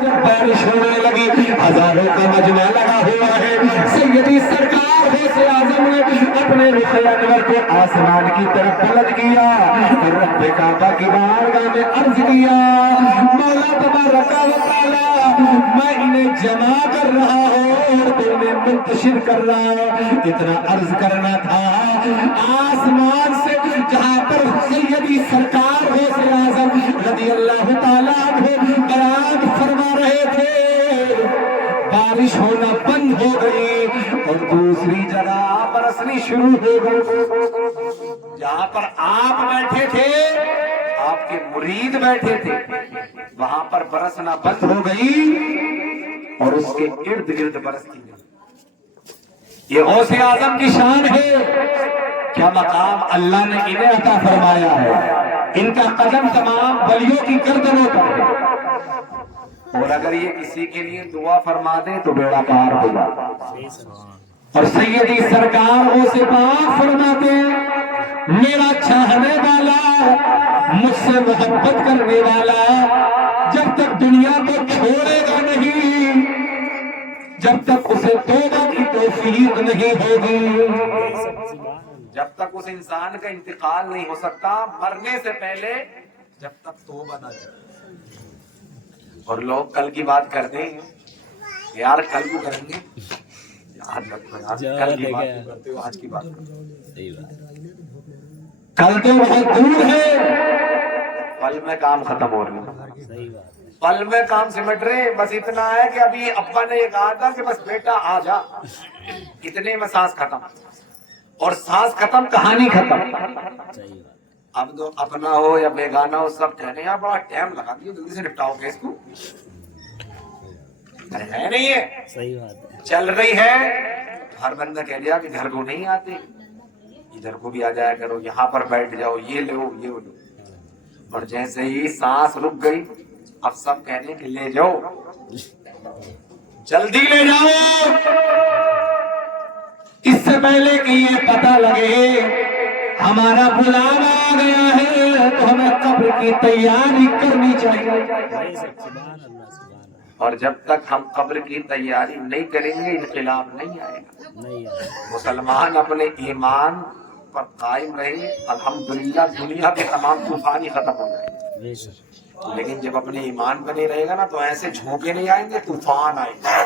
جب بارش ہونے لگی ہزاروں کا مجمع لگا ہوا ہے، سیدی سرکار غوث اعظم نے اپنے رخ انور کو آسمان کی طرف بلند کیا، رب کعبہ کی بارگاہ میں عرض کیا، مولا تبارک و تعالی میں انہیں جمع کر رہا ہوں اور تو انہیں منتشر کر رہا ہوں۔ اتنا عرض کرنا تھا، آسمان سے جہاں پر سیدی سرکار غوث اعظم رضی اللہ تعالیٰ عنہ بیان فرما رہے تھے، بارش ہونا بند ہو گئی اور دوسری جگہ برسنی شروع ہو گئی۔ جہاں پر آپ بیٹھے تھے، آپ کے مرید بیٹھے تھے، وہاں پر برسنا بند ہو گئی اور اس کے ارد گرد برستی گئی۔ یہ غوث اعظم کی شان ہے، کیا مقام اللہ نے انہیں عطا فرمایا ہے۔ ان کا قدم تمام ولیوں کی گردنوں پر ہے، اور اگر یہ کسی کے لیے دعا فرما دے تو بیڑا پار ہوگا۔ اور سیدی سرکار غوث پاک فرماتے ہیں، میرا چاہنے والا، مجھ سے محبت کرنے والا جب تک دنیا کو چھوڑے گا نہیں، جب تک اسے توبہ کی توفیق نہیں ہوگی، جب تک اس انسان کا انتقال نہیں ہو سکتا مرنے سے پہلے، جب تک توبہ نہ کرے۔ اور لوگ کل کی بات کرتے ہیں، یار کل کو کریں گے، کل کی بات کرتے ہو، آج کی بات کل تو بہت دور ہے، پل میں کام ختم ہو رہا ہے، پل میں کام سمٹ رہے، بس اتنا ہے کہ ابھی ابا نے یہ کہا تھا کہ بس بیٹا آ جا، اتنے میں سانس ختم، اور سانس ختم کہانی ختم۔ اب تو اپنا ہو یا بیگانہ ہو سب کہنے ہیں بڑا ٹائم لگا دیا، جلدی سے نپٹاؤ کیس کو، ہے نہیں ہے، صحیح بات چل رہی ہے۔ ہر بندہ کہہ دیا کہ گھر کو نہیں آتے، ادھر کو بھی آ جایا کرو، یہاں پر بیٹھ جاؤ، یہ لو یہ لو، اور جیسے ہی سانس رک گئی اب سب کہنے کہ لے جاؤ، جلدی لے جاؤ، اس سے پہلے کہ یہ پتہ لگے ہمارا بلاوا آ گیا ہے تو ہمیں قبر کی تیاری کرنی چاہیے۔ اور جب تک ہم قبر کی تیاری نہیں کریں گے انقلاب نہیں آئے گا۔ مسلمان اپنے ایمان پر قائم رہے، الحمدللہ دنیا کے تمام طوفان ہی ختم ہو جائیں گے، لیکن جب اپنے ایمان پر نہیں رہے گا نا تو ایسے جھونکے نہیں آئیں گے، طوفان آئیں گے،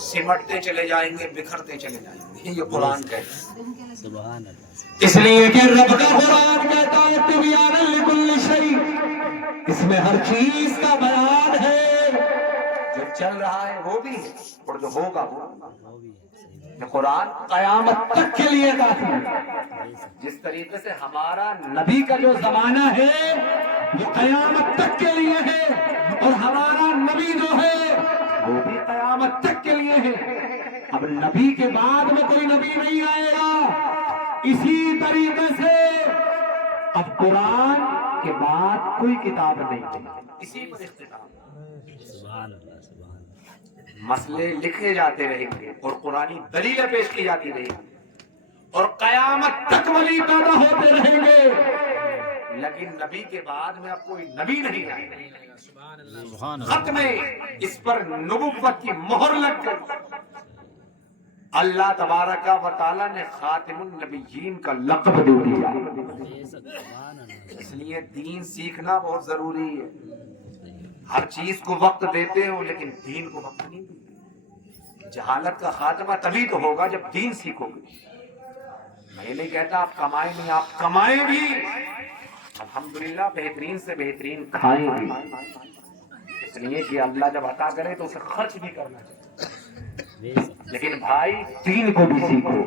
سمٹتے چلے جائیں گے، بکھرتے چلے جائیں گے۔ یہ قرآن کہتا ہے، سبحان اللہ، اس لیے کہ رب کا قرآن کہتا ہے تبیانا لکل شیء، اس میں ہر چیز کا بیان ہے، جو چل رہا ہے وہ بھی ہے اور جو ہوگا وہ بھی ہے۔ یہ قرآن قیامت تک کے لیے کافی ہے۔ جس طریقے سے ہمارا نبی کا جو زمانہ ہے وہ قیامت تک کے لیے ہے، اور ہمارا نبی جو ہے وہ بھی قیامت تک کے لیے ہے۔ اب نبی کے بعد میں کوئی نبی نہیں آئے گا، اسی طریقے سے اب قرآن کے بعد کوئی کتاب نہیں ہے، اسی پر اختتام۔ سبحان اللہ، سبحان اللہ، مسئلے لکھے جاتے رہیں گے اور قرآنی دلیلیں پیش کی جاتی رہیں گی، اور قیامت تک ولی پیدا ہوتے رہیں گے، لیکن نبی کے بعد میں اب کوئی نبی نہیں آئے گا۔ ختم اس پر نبوت کی مہر لگ گئی۔ اللہ تبارک و تعالیٰ نے خاتم النبیین کا لقب دے دیا، اس لیے دین سیکھنا بہت ضروری ہے۔ ہر چیز کو وقت دیتے ہو لیکن دین کو وقت نہیں دیتے۔ جہالت کا خاتمہ تبھی تو ہوگا جب دین سیکھو گے۔ میں نہیں کہتا آپ کمائیں نہیں، آپ کمائیں بھی، الحمدللہ بہترین سے بہترین کھائیں بھی، اس لیے کہ اللہ جب عطا کرے تو اسے خرچ بھی کرنا چاہیے۔ لیکن بھائی دین کو بھی سیکھو،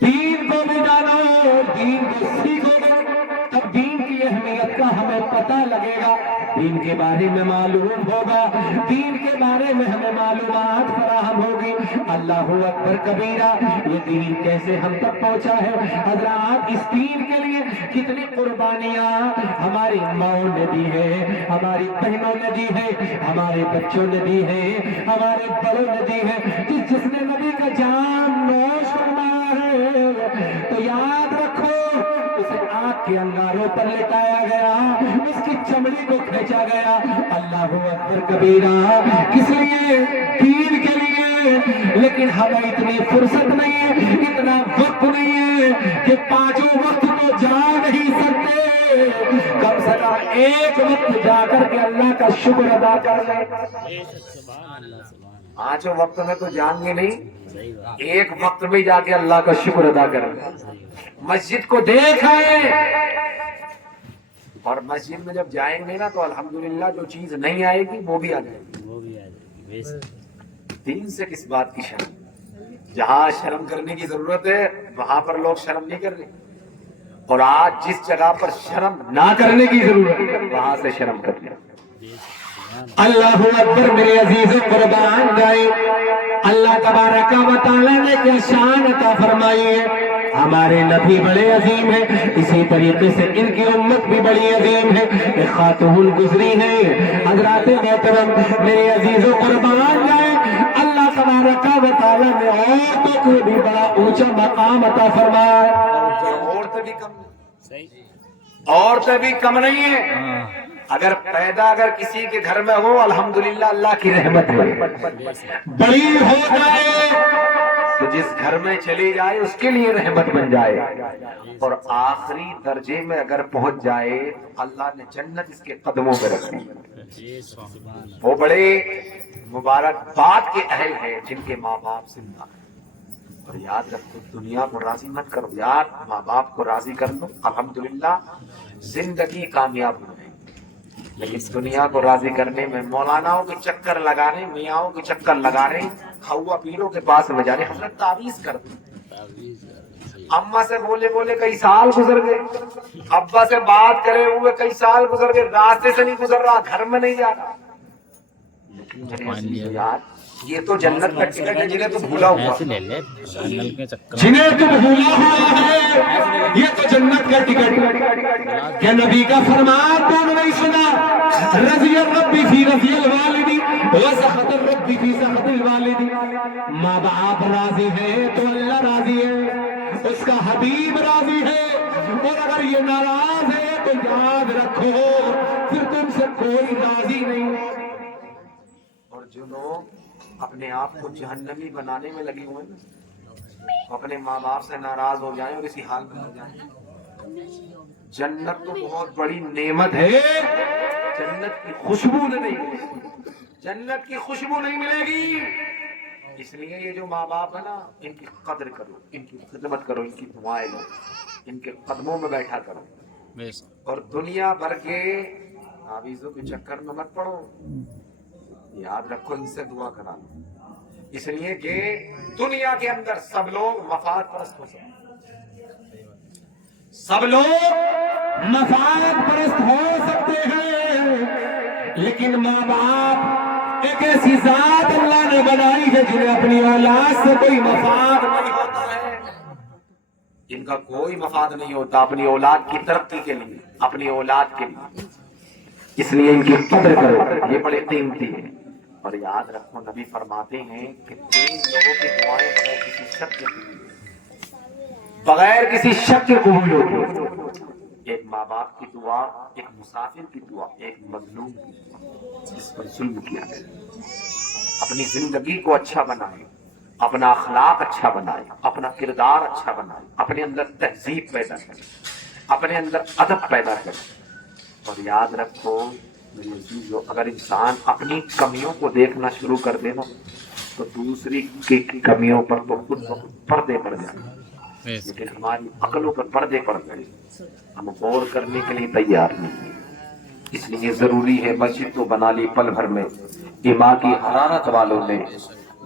دین کو بھی جانو، دین کو سیکھو گے تب دین کی اہمیت کا ہمیں پتہ لگے گا، دین کے بارے میں معلوم ہوگا، دین کے بارے میں ہمیں معلومات فراہم ہوگی۔ اللہ اکبر کبیرہ، یہ دین کیسے ہم تک پہنچا ہے حضرات، اس دین کے لیے کتنی قربانیاں ہماری ماؤں نے دی ہے، ہماری بہنوں نے دی ہے، ہمارے بچوں نے دی ہے، ہمارے بڑوں نے دی ہے۔ جس نے نبی کا جان نوش فرمایا ہے تو یاد رکھو اسے آنکھ کے انگاروں پر لٹایا گیا، اس کی چمڑی کو کھینچا گیا. اللہ اکبر کبیرہ. کس لیے؟ دین کے لیے. لیکن ہمیں اتنی فرصت نہیں ہے, اتنا وقت نہیں ہے کہ پانچوں وقت تو جا نہیں سکتے. کم سے کم ایک وقت جا کر کے اللہ کا شکر ادا کر لیں. پانچوں وقت میں تو جان گے نہیں, ایک وقت میں جا کے اللہ کا شکر ادا کریں. مسجد کو دیکھ آئے, اور مسجد میں جب جائیں گے نا تو الحمدللہ جو چیز نہیں آئے گی وہ بھی آ جائے گی. دین سے کس بات کی شرم؟ جہاں شرم کرنے کی ضرورت ہے وہاں پر لوگ شرم نہیں کر رہے, اور آج جس جگہ پر شرم نہ کرنے کی ضرورت ہے وہاں سے شرم کر رہے. اللہ اکبر. میرے عزیزوں قربان جائے, اللہ تبارک و تعالی نے کیا شان عطا فرمائی ہے. ہمارے نبی بڑے عظیم ہیں, اسی طریقے سے ان کی امت بھی بڑی عظیم ہے. ایک خاتون گزری ہے حضرات محترم. میرے عزیزوں قربان جائے, اللہ تبارک و تعالی نے عورتوں کو بھی بڑا اونچا مقام عطا فرمایا. عورتیں بھی کم نہیں ہیں. اگر پیدا کسی کے گھر میں ہو الحمدللہ اللہ کی رحمت ہے. بڑی ہو جائے تو جس گھر میں چلی جائے اس کے لیے رحمت بن جائے, اور آخری درجے میں اگر پہنچ جائے اللہ نے جنت اس کے قدموں پہ رکھی. وہ بڑے مبارک بات کے اہل ہیں جن کے ماں باپ زندہ ہیں. اور یاد رکھو, دنیا کو راضی مت کرو یار, ماں باپ کو راضی کر دو الحمدللہ زندگی کامیاب ہو جائے. لیکن دنیا کو راضی کرنے میں مولاناؤں کے چکر لگانے, میاں کے چکر لگانے, ہوا پیروں کے پاس میں جانے, ہم نے تعویذ کر دی. اماں سے بولے بولے کئی سال گزر گئے, ابا سے بات کرے ہوئے کئی سال گزر گئے, راستے سے نہیں گزر رہا, گھر میں نہیں جا رہا. یار یہ تو جنت کا ٹکٹ ہے جنہیں تو بھولا ہوا, جنہیں تو بھولا ہوا ہے. یہ تو جنت کا ٹکٹ. کیا نبی کا فرمان کون نہیں سنا؟ رضی الرب فی رضی الوالدی وسخط الرب فی سخط الوالدی. ماں باپ راضی ہے تو اللہ راضی ہے, اس کا حبیب راضی ہے, اور اگر یہ ناراض ہے تو یاد رکھو پھر تم سے کوئی راضی نہیں. اور جو لوگ اپنے آپ کو جہنمی بنانے میں لگے ہوئے ہیں, اپنے ماں باپ سے ناراض ہو جائیں اور اسی حال میں ہو جائیں. جنت تو بہت بڑی نعمت ہے, جنت کی خوشبو نہیں ملے گی, جنت کی خوشبو نہیں ملے گی. اس لیے یہ جو ماں باپ ہے نا, ان کی قدر کرو, ان کی خدمت کرو, ان کی دعائیں لو, ان کے قدموں میں بیٹھا کرو, اور دنیا بھر کے تعویذوں کے چکر میں مت پڑو. یاد رکھو ان سے دعا کرا, اس لیے کہ دنیا کے اندر سب لوگ مفاد پرست ہو سکتے, سب لوگ مفاد پرست ہو سکتے ہیں, لیکن ماں باپ ایک ایسی ذات اللہ نے بنائی ہے جنہیں اپنی اولاد سے کوئی مفاد نہیں ہوتا ہے. ان کا کوئی مفاد نہیں ہوتا اپنی اولاد کی ترقی کے لیے, اپنی اولاد کے لیے. اس لیے ان کی قدر کرو, یہ بڑے قیمتی ہیں. اور یاد رکھو نبی فرماتے ہیں کہ 3 لوگوں کی دعائیں بغیر کسی شک کے قبول ہوتی ہیں. ایک ماں باپ کی دعا, ایک مسافر کی دعا, ایک مظلوم کی دعا جس پر ظلم کیا گیا. اپنی زندگی کو اچھا بنائے, اپنا اخلاق اچھا بنائے, اپنا کردار اچھا بنائے, اپنے اندر تہذیب پیدا کرے, اپنے اندر ادب پیدا کرے. اور یاد رکھو میرے عزیزو, اگر انسان اپنی کمیوں کو دیکھنا شروع کر دے نا تو دوسری کی کمیوں پر تو خود پردے پڑ جائیں. لیکن ہماری عقلوں پر پردے پڑ گئے, ہم غور کرنے کے لیے تیار نہیں. اس لیے ضروری ہے مسجد تو بنا لی پل بھر میں, ایمان کی حرارت والوں نے.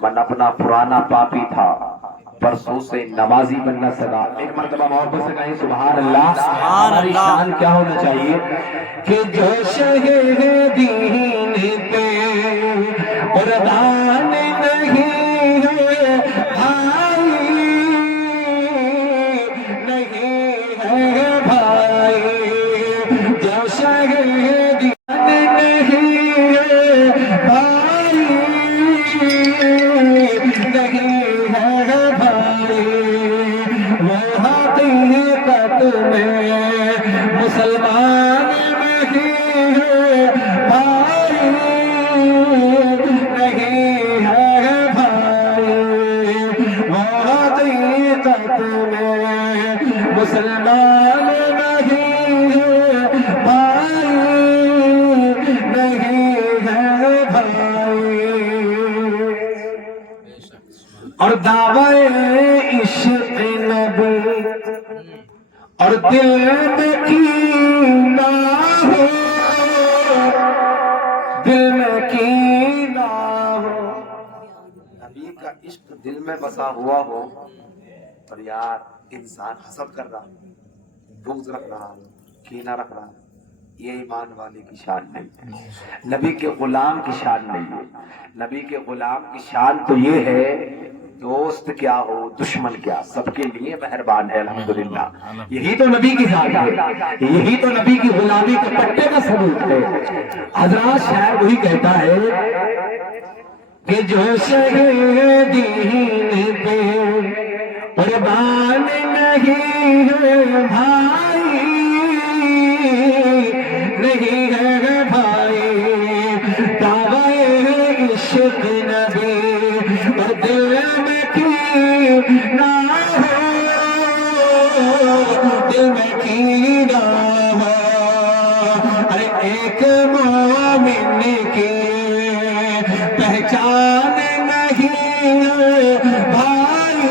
من اپنا پرانا پاپی تھا پرسوں سے نمازی بننا سگا. ایک مرتبہ محبت سے کہیں سبحان اللہ. ہماری شان کیا ہونا چاہیے کہ جو شہر دین پہ قربان نہیں ہے بھائی, نہیں ہے بھائی, جو شہر دین نہیں ہے بھائی, نہیں ہے بھائی, وہ حقیقت میں مسلمان نہیں اور دعوے عشق نبی اور دل میں کینہ ہو، دل میں کینہ ہو، نبی کا عشق دل میں بسا ہوا ہو اور یار انسان حسد کر رہا، بغض رکھ رہا، کینہ رکھ رہا، یہ ایمان والے کی شان نہیں ہے، نبی کے غلام کی شان نہیں ہے۔ نبی کے غلام کی شان تو یہ ہے دوست کیا ہو دشمن کیا سب کے لیے مہربان ہے الحمدللہ۔ یہی تو نبی کی ذات ہے، یہی تو نبی کی غلامی کے پٹے کا ثبوت ہے۔ حضرات شاعر وہی کہتا ہے کہ جو شہر دین پہ قربان نہیں ہے بھائی، نہیں ہے بھائی، دعوے عشق نبی اور دل میں کینہ ہو، دل میں کینہ ہو، ارے ایک مومن کی پہچان نہیں ہے بھائی،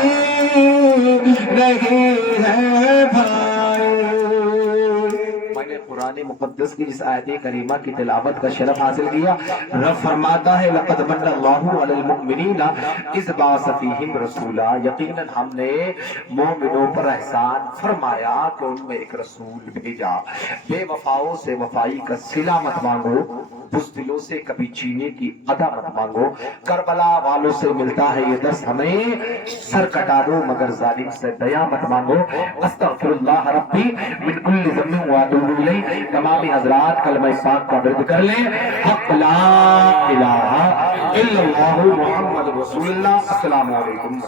نہیں ہے بھائی۔ میں نے قرآن مقدس کی اس آیت کریمہ کی تلاوت کا شرف حاصل کیا۔ رب فرماتا ہے لقد من اللہ علی المؤمنین اذ بعث فیہم رسولا، یقیناً ہم نے مومنوں پر احسان فرمایا کہ ان میں ایک رسول بھیجا۔ بے وفاؤں سے وفائی کا صلہ مت مانگو، بزدلوں سے کبھی چینے کی ادا مت مانگو، کربلا والوں سے ملتا ہے یہ درس ہمیں، سر کٹا دو مگر ظالم سے دیا مت مانگو۔ استغفر اللہ ربی من کل ذنب واتوب الیہ۔ تمام حضرات کلمہ پاک کا ورد کر لیں، حق لا الہ الا اللہ محمد رسول اللہ۔ السلام علیکم۔